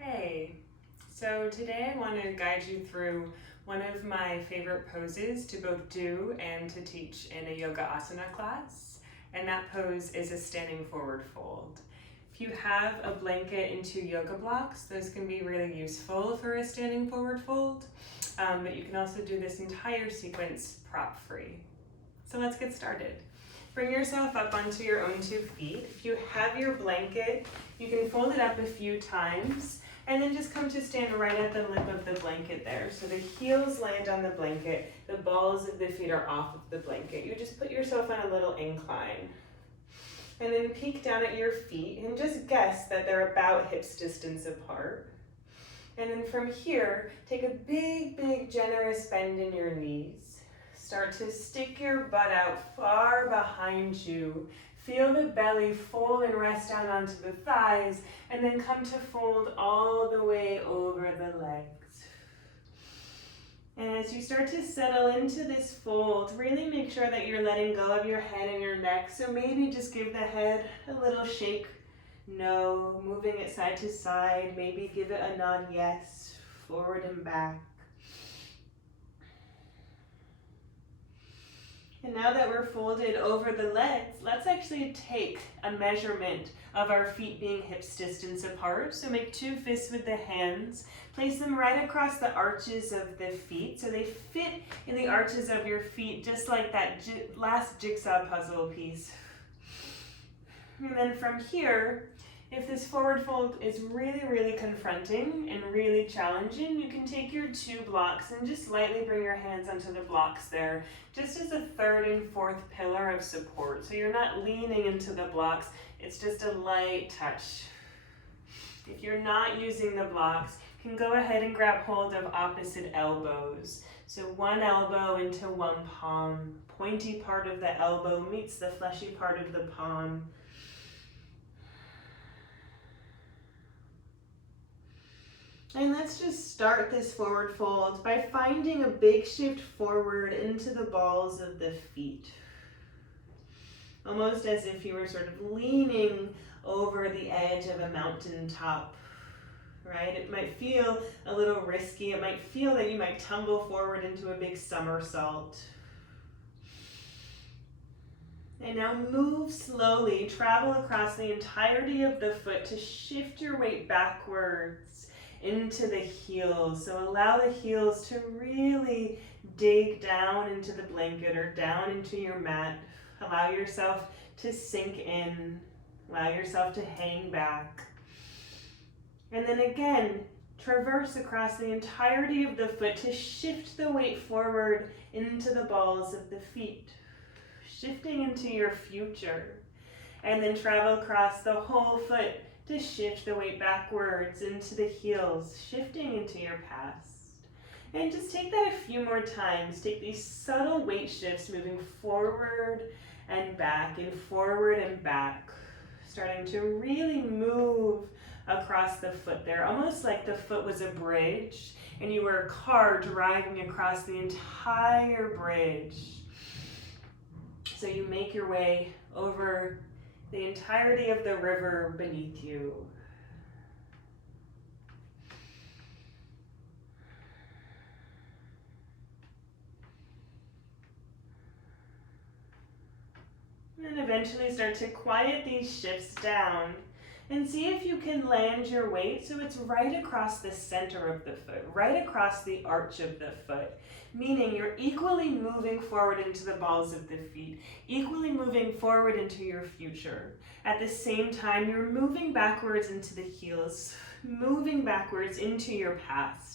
Hey, so today I want to guide you through one of my favorite poses to both do and to teach in a yoga asana class, and that pose is a standing forward fold. If you have a blanket and two yoga blocks, those can be really useful for a standing forward fold, but you can also do this entire sequence prop free. So let's get started. Bring yourself up onto your own 2 feet. If you have your blanket, you can fold it up a few times and then just come to stand right at the lip of the blanket there. So the heels land on the blanket, the balls of the feet are off of the blanket. You just put yourself on a little incline. And then peek down at your feet and just guess that they're about hips distance apart. And then from here, take a big, generous bend in your knees. Start to stick your butt out far behind you. Feel the belly fold and rest down onto the thighs, and then come to fold all the way over the legs. And as you start to settle into this fold, really make sure that you're letting go of your head and your neck. So maybe just give the head a little shake, no, moving it side to side. Maybe give it a nod, yes, forward and back. And now that we're folded over the legs, let's actually take a measurement of our feet being hips distance apart. So make 2 fists with the hands. Place them right across the arches of the feet so they fit in the arches of your feet, just like that last jigsaw puzzle piece. And then from here, if this forward fold is really confronting and really challenging, you can take your 2 blocks and just lightly bring your hands onto the blocks there, just as a 3rd and 4th pillar of support. So you're not leaning into the blocks, it's just a light touch. If you're not using the blocks, you can go ahead and grab hold of opposite elbows. So one elbow into one palm, pointy part of the elbow meets the fleshy part of the palm. And let's just start this forward fold by finding a big shift forward into the balls of the feet. Almost as if you were sort of leaning over the edge of a mountaintop, right? It might feel a little risky. It might feel that you might tumble forward into a big somersault. And now move slowly, travel across the entirety of the foot to shift your weight backwards into the heels. So allow the heels to really dig down into the blanket or down into your mat. Allow yourself to sink in. Allow yourself to hang back. And then again, traverse across the entirety of the foot to shift the weight forward into the balls of the feet, shifting into your future. And then travel across the whole foot to shift the weight backwards into the heels, shifting into your past. And just take that a few more times. Take these subtle weight shifts, moving forward and back, and forward and back, starting to really move across the foot there, almost like the foot was a bridge and you were a car driving across the entire bridge. So you make your way over the entirety of the river beneath you. And eventually start to quiet these shifts down and see if you can land your weight so it's right across the center of the foot, right across the arch of the foot, meaning you're equally moving forward into the balls of the feet, equally moving forward into your future. At the same time, you're moving backwards into the heels, moving backwards into your past.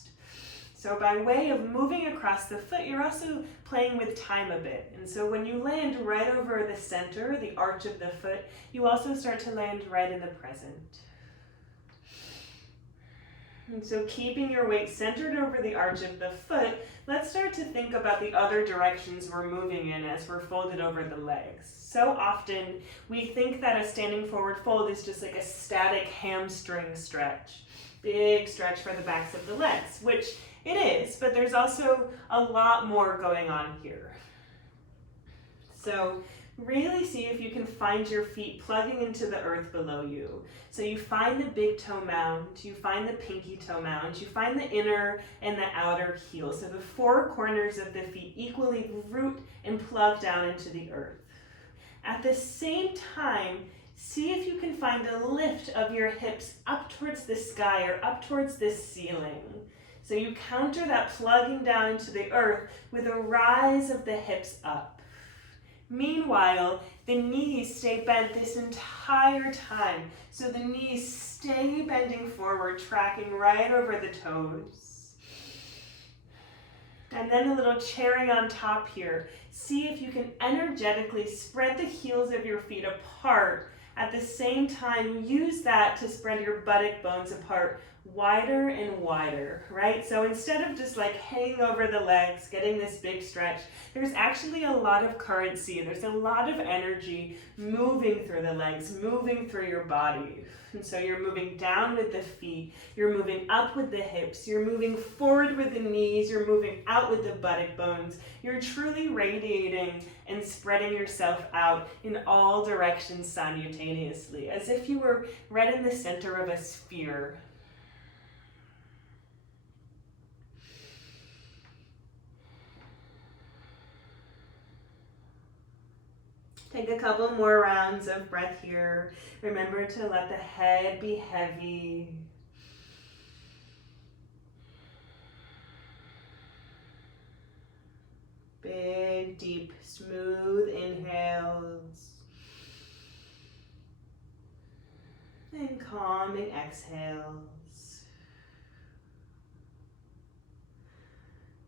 So by way of moving across the foot, you're also playing with time a bit. And so when you land right over the center, the arch of the foot, you also start to land right in the present. And so keeping your weight centered over the arch of the foot, let's start to think about the other directions we're moving in as we're folded over the legs. So often we think that a standing forward fold is just like a static hamstring stretch. Big stretch for the backs of the legs, which it is, but there's also a lot more going on here. So really see if you can find your feet plugging into the earth below you. So you find the big toe mound, you find the pinky toe mound, you find the inner and the outer heel. So the four corners of the feet equally root and plug down into the earth. At the same time, see if you can find a lift of your hips up towards the sky or up towards the ceiling. So you counter that plugging down into the earth with a rise of the hips up. Meanwhile, the knees stay bent this entire time. So the knees stay bending forward, tracking right over the toes. And then a little cherry on top here. See if you can energetically spread the heels of your feet apart. At the same time, use that to spread your buttock bones apart wider and wider, right? So instead of just like hanging over the legs, getting this big stretch, there's actually a lot of currency. There's a lot of energy moving through the legs, moving through your body. And so you're moving down with the feet, you're moving up with the hips, you're moving forward with the knees, you're moving out with the buttock bones. You're truly radiating and spreading yourself out in all directions simultaneously, as if you were right in the center of a sphere. Take a couple more rounds of breath here. Remember to let the head be heavy. Big, deep, smooth inhales. And calming exhales.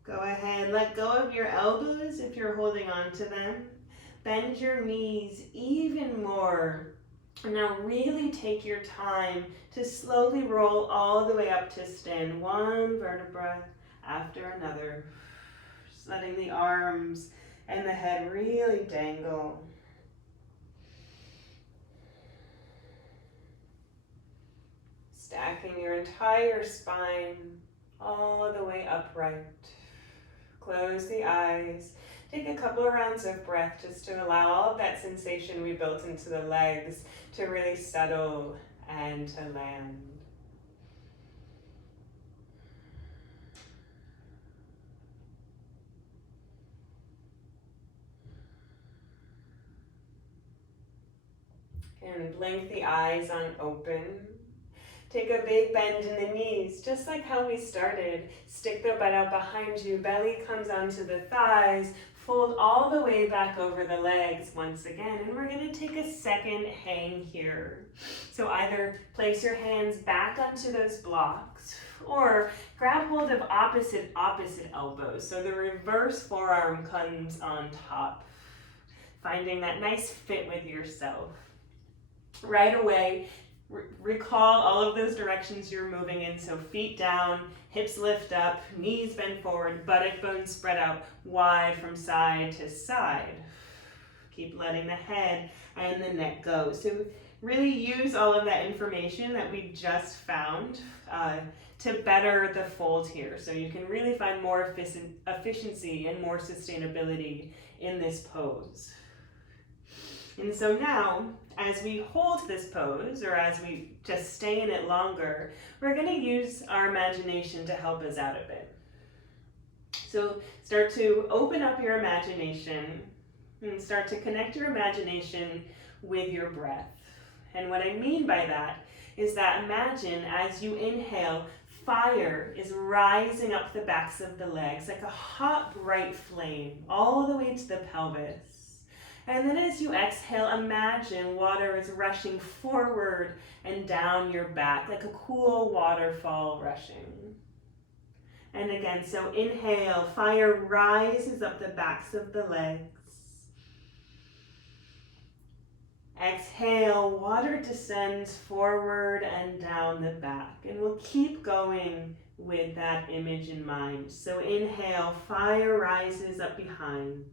Go ahead, let go of your elbows if you're holding on to them. Bend your knees even more. And now really take your time to slowly roll all the way up to stand, one vertebra after another. Just letting the arms and the head really dangle. Stacking your entire spine all the way upright. Close the eyes. Take a couple of rounds of breath just to allow all of that sensation we built into the legs to really settle and to land. And blink the eyes on open. Take a big bend in the knees, just like how we started. Stick the butt out behind you, belly comes onto the thighs, fold all the way back over the legs once again, and we're gonna take a second hang here. So either place your hands back onto those blocks, or grab hold of opposite elbows. So the reverse forearm comes on top, finding that nice fit with yourself. Right away, recall all of those directions you're moving in. So feet down, hips lift up, knees bend forward, buttock bones spread out wide from side to side. Keep letting the head and the neck go. So really use all of that information that we just found to better the fold here. So you can really find more efficiency and more sustainability in this pose. And so now, as we hold this pose, or as we just stay in it longer, we're going to use our imagination to help us out a bit. So start to open up your imagination and start to connect your imagination with your breath. And what I mean by that is that imagine as you inhale, fire is rising up the backs of the legs like a hot, bright flame all the way to the pelvis. And then as you exhale, imagine water is rushing forward and down your back like a cool waterfall rushing. And again, so inhale, fire rises up the backs of the legs. Exhale, water descends forward and down the back. And we'll keep going with that image in mind. So inhale, fire rises up behind.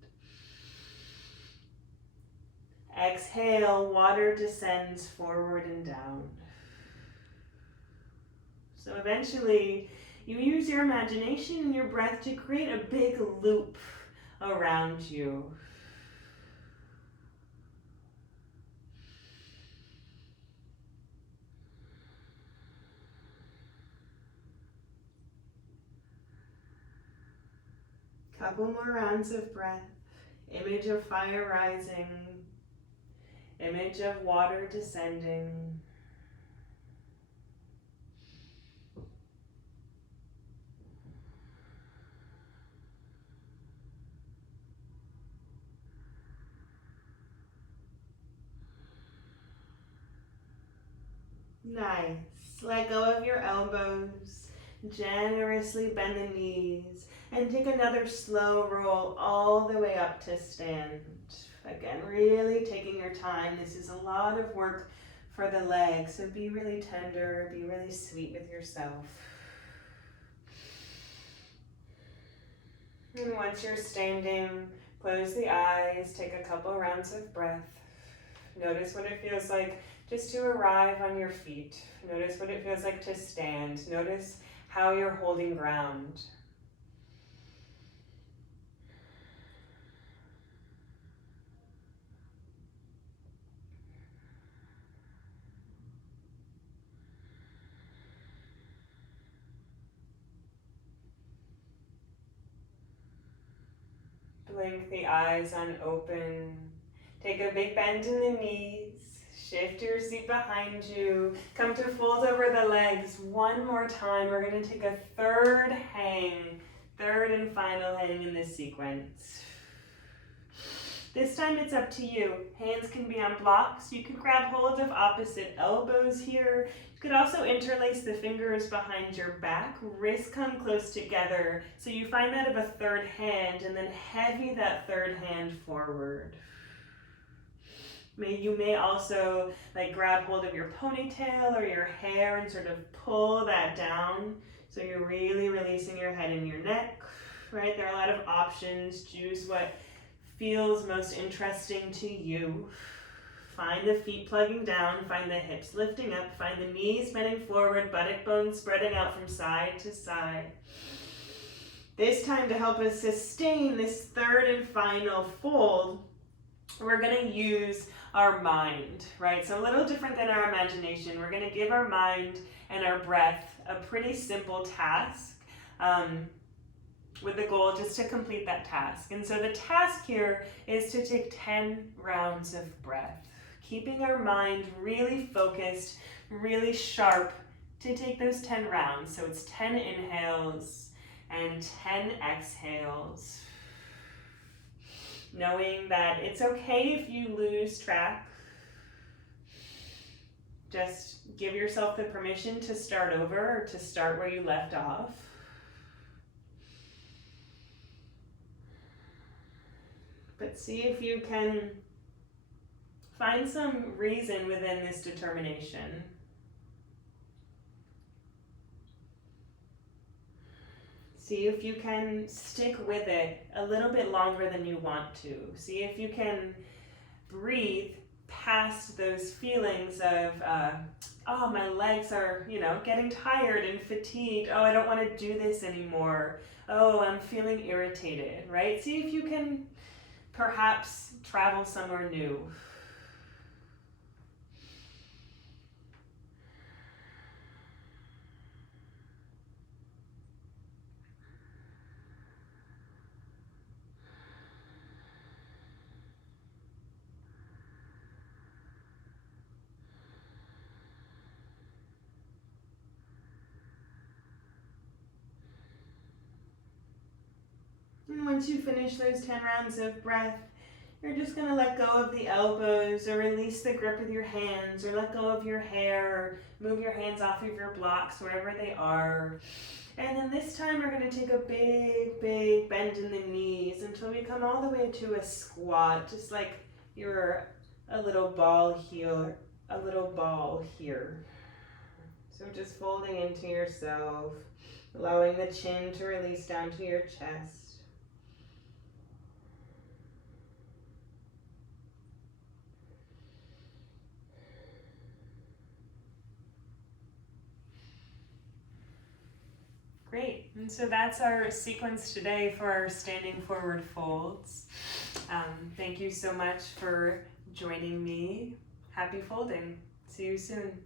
Exhale, water descends forward and down. So eventually, you use your imagination and your breath to create a big loop around you. Couple more rounds of breath. Image of fire rising. Image of water descending. Nice. Let go of your elbows. Generously bend the knees. And take another slow roll all the way up to stand. Again, really taking your time. This is a lot of work for the legs, so be really tender, be really sweet with yourself. And once you're standing, close the eyes, take a couple rounds of breath. Notice what it feels like just to arrive on your feet. Notice what it feels like to stand. Notice how you're holding ground. Blink the eyes on open. Take a big bend in the knees. Shift your seat behind you. Come to fold over the legs one more time. We're going to take a third hang, third and final hang in this sequence. This time it's up to you. Hands can be on blocks. You can grab hold of opposite elbows here. You could also interlace the fingers behind your back. Wrists come close together. So you find that of a third hand and then heavy that third hand forward. You may also grab hold of your ponytail or your hair and sort of pull that down. So you're really releasing your head and your neck, right? There are a lot of options. Choose what feels most interesting to you. Find the feet plugging down, find the hips lifting up, find the knees bending forward, buttock bones spreading out from side to side. This time, to help us sustain this third and final fold, we're going to use our mind, right? So a little different than our imagination. We're going to give our mind and our breath a pretty simple task, with the goal just to complete that task. And so the task here is to take 10 rounds of breath, keeping our mind really focused, really sharp to take those 10 rounds. So it's 10 inhales and 10 exhales. Knowing that it's okay if you lose track. Just give yourself the permission to start over or to start where you left off. But see if you can find some reason within this determination. See if you can stick with it a little bit longer than you want to. See if you can breathe past those feelings of, oh, my legs are, getting tired and fatigued. Oh, I don't want to do this anymore. Oh, I'm feeling irritated, right? See if you can perhaps travel somewhere new. And once you finish those 10 rounds of breath, you're just going to let go of the elbows or release the grip with your hands or let go of your hair or move your hands off of your blocks wherever they are. And then this time we're going to take a big, big bend in the knees until we come all the way to a squat, just like you're a little ball here, a little ball here. So just folding into yourself, allowing the chin to release down to your chest. Great, and so that's our sequence today for our standing forward folds. Thank you so much for joining me. Happy folding. See you soon.